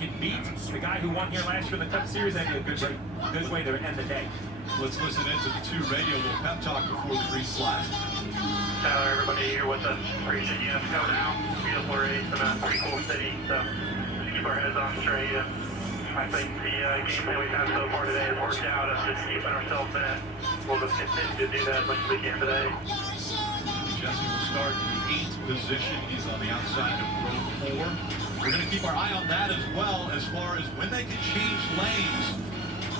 can beat the guy who won here last year in the Cup Series, that'd be a good way to end the day. Let's listen into the 2 radio, little pep talk before the green flag. Tyler, everybody here with us. Appreciate you guys coming out. Beautiful race in a pretty cool city. So just keep our heads on straight. I think the game plan we've had so far today has worked out. Us just keeping ourselves in it. We'll just continue to do that as much as we can today. Jesse will start in the 8th position. He's on the outside of row 4. We're going to keep our eye on that as well as far as when they can change lanes.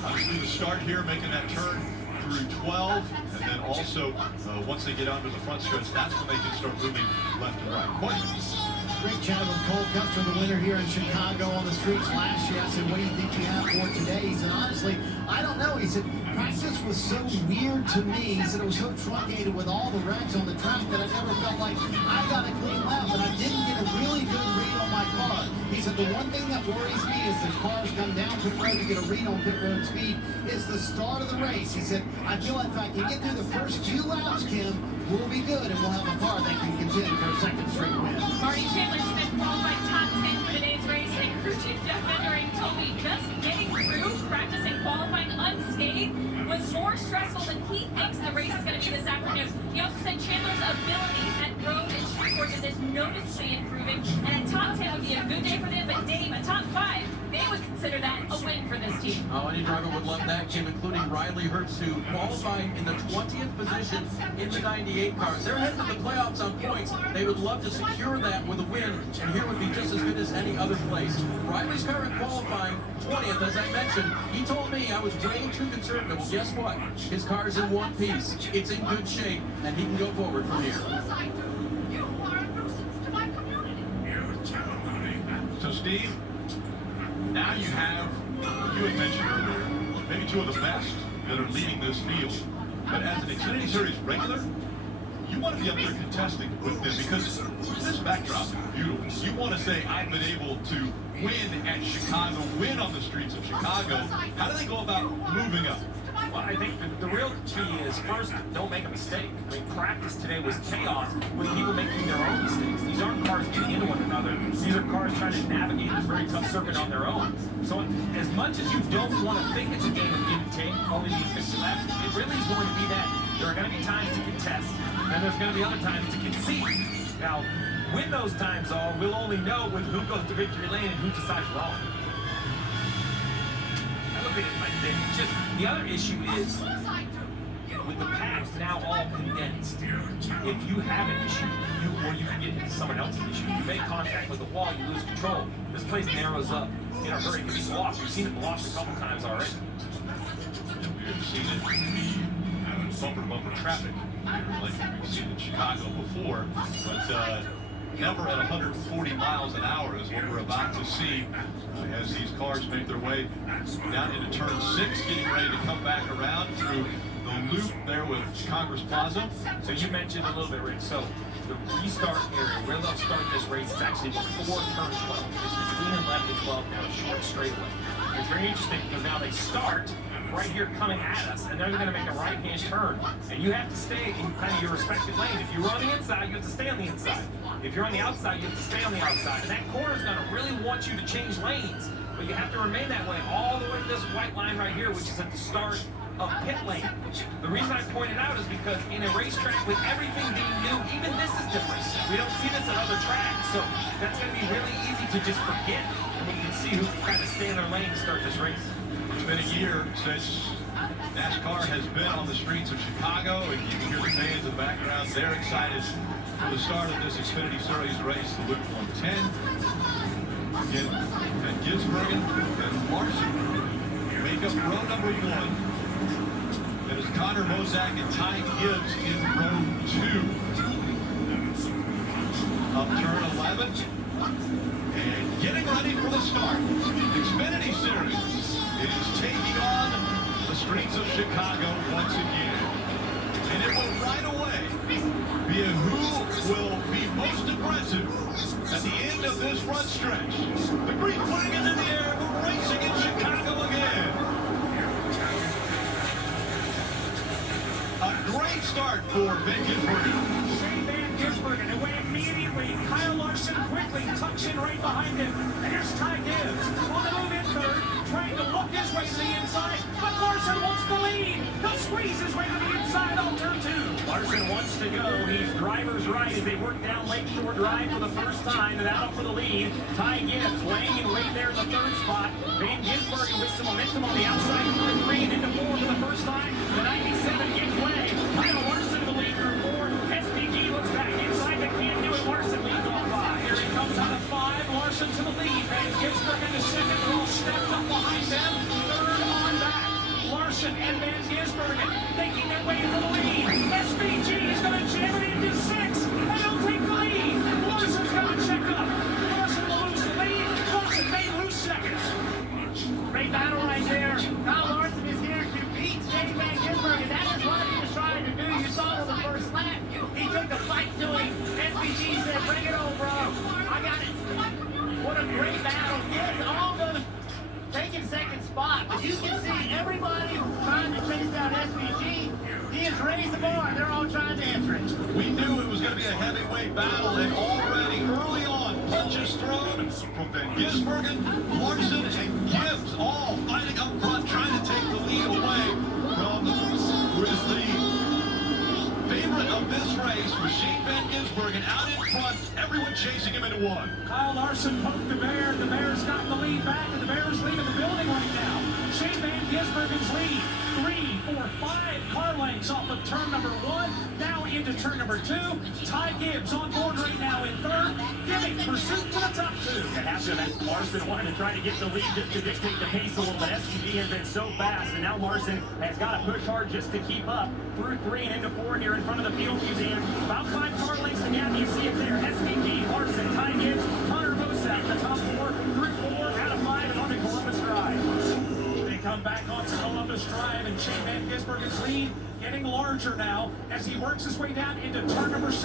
Obviously the start here making that turn through 12, and then also once they get onto the front stretch, that's when they can start moving left and right. Great chat with Cole Custer, the winner here in Chicago on the streets last year. I said, what do you think you have for today? He said, honestly, I don't know. He said, practice was so weird to me. He said, it was so truncated with all the wrecks on the track that I never felt like I got a clean lap, but I didn't get a really good read on my car. He said, the one thing that worries me is the cars come down pit road to get a read on pit road speed. It's the start of the race. He said, I feel like if I can get through the first few laps, Kim, we'll be good, and we'll have a car that can contend for a second straight win. Marty Chandler Smith qualified top 10 for today's race, and crew chief Jeff Bendering told me just getting through practice and qualifying unscathed was more stressful than he thinks the race is going to be this afternoon. He also said Chandler's ability at road and street courses is noticeably improving, and a top 10 would be a good day for them, but Dave, a top 5, they would consider that a win for this team. Oh, any driver would love that, Kim, including Riley Hurts, who qualified in the 20th position in the 98 cars. They're heading to the playoffs on points. They would love to secure that with a win, and here would be just as good as any other place. Riley's car in qualifying 20th, as I mentioned. He told me I was way too conservative. Well, guess what? His car's in one piece. It's in good shape, and he can go forward from here. So, Steve, now you have, you had mentioned earlier, maybe 2 of the best that are leading this field. But as an Xfinity Series regular, you want to be up there contesting with them because this backdrop is beautiful. You want to say, I've been able to win at Chicago, win on the streets of Chicago. How do they go about moving up? Well, I think the real key is, first, don't make a mistake. I mean, practice today was chaos with people making their own mistakes. These aren't cars getting into one another. These are cars trying to navigate this very tough circuit on their own. So as much as you don't want to think it's a game of give and take, only need 50 laps, it really is going to be that. There are going to be times to contest, and there's going to be other times to concede. Now, when those times are, we'll only know with who goes to victory lane and who decides wrong. Just the other issue is with the pads now all condensed. If you have an issue, or you can get into someone else's issue, you make contact with the wall, you lose control. This place narrows up in a hurry. It can be blocked. We've seen it blocked a couple times already. We've seen it be bumper-to-bumper traffic here, like we've seen in Chicago before, but never at 140 miles an hour is what we're about to see as these cars make their way down into turn 6, getting ready to come back around through the loop there with Congress Plaza. So you mentioned a little bit, Rich. So the restart area, where they'll start this race, is actually before turn 12. It's between 11 and 12 on a short straightaway. It's very interesting because now they start right here coming at us, and they're going to make a right-hand turn. And you have to stay in kind of your respective lane. If you're on the inside, you have to stay on the inside. If you're on the outside, you have to stay on the outside. And that corner is going to really want you to change lanes. But you have to remain that way all the way to this white line right here, which is at the start of pit lane. The reason I point it out is because in a racetrack with everything being new, even this is different. We don't see this at other tracks. So that's going to be really easy to just forget. And we can see who can kind of stay in their lane to start this race. It's been a year since NASCAR has been on the streets of Chicago, and you can hear the fans in the background. They're excited for the start of this Xfinity Series race, the Loop 110. Again, at Gisbergen and Larson make up row number 1. That is Connor Mozak and Ty Gibbs in row 2. Up turn 11. And getting ready for the start. The Xfinity Series is taking on the streets of Chicago once again. And it will right away be a who will be most aggressive at the end of this front stretch. The green flag is in the air. We're racing in Chicago again. A great start for Van Gisbergen. Van Gisbergen away immediately. Kyle Larson quickly tucks in right behind him. And here's Ty Gibbs. squeezes way to the inside on turn 2. Larson wants to go. He's driver's right as they work down Lakeshore Drive for the first time. And out for the lead. Ty Gibbs laying in wait there in the 3rd spot. Van Gisbergen with some momentum on the outside. 3 and into 4 for the first time. The 97 gives way. Kyle Larson the lead through 4. SPG looks back inside, but can't do it. Larson leads on 5. Here he comes out of 5. Larson to the lead. Van Gisbergen is second. They're all stepped up behind them. 3rd on back. Larson and Van Gisbergen making their way to the lead. SPG is going to jam it into 6. And he'll take the lead. Larson's going to check up. Larson will lose the lead. Larson may lose seconds. Great battle right there. Kyle Larson is here to beat Jay Van Gisbergen. That is what he was trying to do. You saw it on the first lap. He took the fight to him. SPG said, bring it on, bro. I got it. What a great battle. Gibbs almost taking 2nd spot. But you can see everybody trying to chase down SPG. He has raised the bar. They're all trying to answer it. We knew it was going to be a heavyweight battle, and already early on, punches thrown from Van Gisbergen, Larson, and Gibbs, all fighting up front, trying to take the lead away from who is the favorite of this race, with Shane Van Gisbergen out in front, everyone chasing him into 1. Kyle Larson poked the bear. The bear's gotten the lead back, and the bear's leaving the building right now. Shane Van Gisbergen's lead. 3, 4, 5 car lengths off of turn number 1, now into turn number 2. Ty Gibbs on board right now in 3rd, giving pursuit to the top 2. You have to have Larson wanted to try to get the lead just to dictate the pace a little bit. SPG has been so fast, and now Larson has got to push hard just to keep up. Through 3 and into 4 here in front of the Field Museum. About 5 car lengths to gap. You see it there. SPG, Larson, Ty Gibbs, Hunter Bosak, the top 4. Through 4, out of 5, and on to Columbus Drive. They come back on Columbus Drive, and Shane Van Gisbergen's lead getting larger now as he works his way down into turn number 6.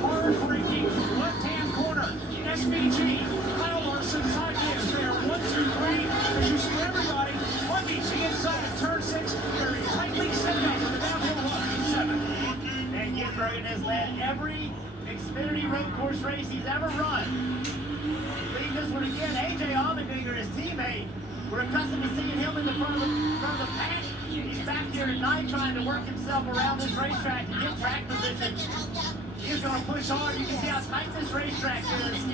Hard braking, left-hand corner. SPG, Kyle Larson, Ty Gibbs there. 1, 2, 3. As you see everybody on the inside of turn 6. Very tightly set up for the downhill run. 7. Van Gisbergen has led every Xfinity road course race he's ever run. Leading this one again, AJ Allmendinger, his teammate. We're accustomed to seeing him in the front of the pack. He's back here at night trying to work himself around this racetrack to get track position. He's going to push hard. You can see how tight this racetrack is.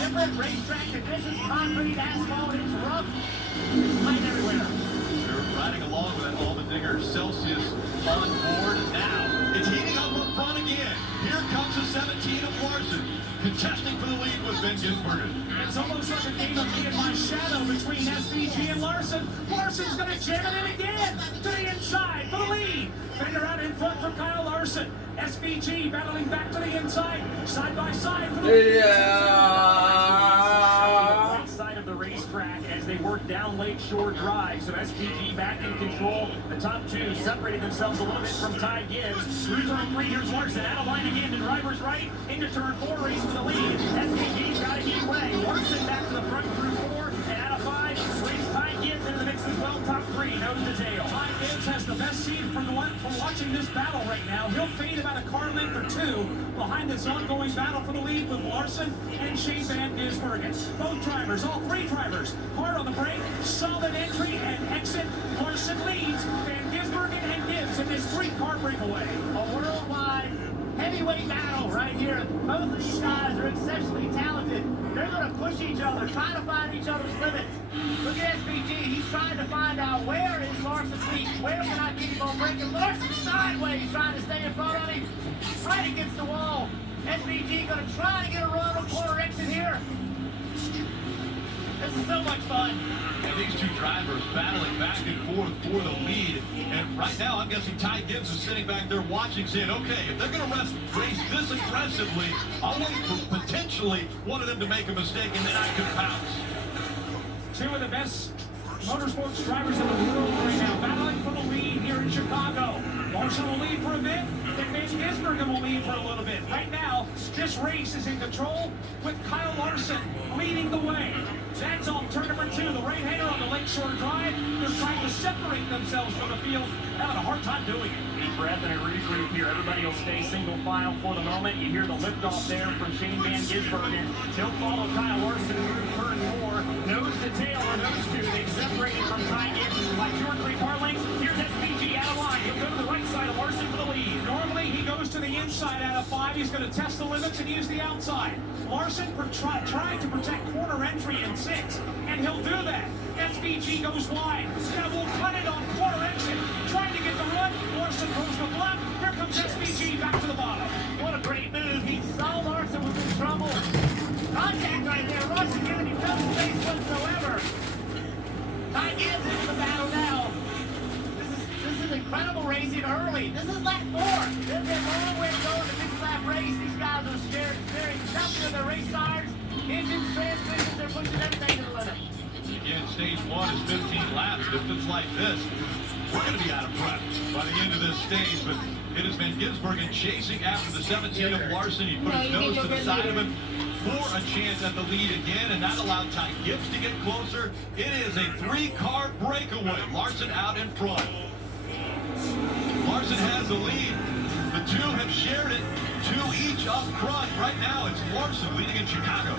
Different racetrack conditions, concrete, asphalt, it's rough. It's tight everywhere. They're riding along with that Allmendinger Celsius on board, and now it's heating up front again. Here comes the 17 of Larson, contesting for the lead with Van Gisbergen. It's almost like a game of me and my shadow between SPG and Larson. Larson's going to jam it in again to the inside for the lead. Fender out in front for Kyle Larson. SPG battling back to the inside, side by side for the lead. Right side of the racetrack as they work down Lakeshore Drive. So SPG back in control. The top 2 separating themselves a little bit from Ty Gibbs. Through turn 3, here's Larson out of line again to driver's right. Into turn 4, race for the lead. SPG's got to give way. Larson back to the front through 4 and out of 5. Race Ty Gibbs into the mix as well. Top 3, nose to tail. Ty Gibbs has the best seat for watching this battle right now. He'll fade about a car length or 2 behind this ongoing battle for the lead with Larson and Shane Van Gisbergen. Both drivers, all 3 drivers, hard on the brake, solid entry and exit. Larson leads Van Gisbergen and Gibbs in this 3-car breakaway. A worldwide heavyweight battle right here. Both of these guys are exceptionally talented. They're going to push each other, trying to find each other's limits. Look at SPG. He's trying to find out where is Larson's weak. Where can I keep him on braking? Larson sideways, trying to stay in front of him. Right against the wall. SPG going to try to get a run on corner exit here. This is so much fun. And these 2 drivers battling back and forth for the lead. And right now, I'm guessing Ty Gibbs is sitting back there watching, saying, okay, if they're going to race this aggressively, I'll wait for potentially one of them to make a mistake, and then I can pounce. 2 of the best motorsports drivers in the world right now, battling for the lead here in Chicago. Larson will lead for a bit, then Van Gisbergen will lead for a little bit. Right now, this race is in control with Kyle Larson leading the way. That's on turn number 2, the right-hander on the Lakeshore Drive. They're trying to separate themselves from the field. Having a hard time doing it. Deep breath and a regroup here. Everybody will stay single file for the moment. You hear the liftoff there from Shane Van Gisbergen. He'll follow Kyle Larson through turn 4. Nose to tail on those 2. They've separated from Ty Gibbs by 2 or 3 car lengths. Here's SPG out of line. He'll go to inside out of 5. He's going to test the limits and use the outside. Larson trying to protect corner entry in 6, and he'll do that. SVG goes wide. Now will cut it on corner exit. Trying to get the run. Larson goes to the left. Here comes SVG back to the bottom. What a great move. He saw Larson was in trouble. Contact right there. Larson giving him no space whatsoever. Ty Gibbs into the battle now. This is incredible racing early. This is lap 4. There's a long way to go in the 6-lap race. These guys are sharing something of their race tires. Engines, transmissions, they're pushing everything to the limit. Again, stage 1 is 15 laps. If it's like this, we're going to be out of breath by the end of this stage. But it has been Gisbergen chasing after the 17 of Larson. He put his nose to the side of him for a chance at the lead again, and that allowed Ty Gibbs to get closer. It is a 3-car breakaway. Larson out in front. Larson has the lead. The two have shared it, 2 each up front. Right now, it's Larson leading in Chicago.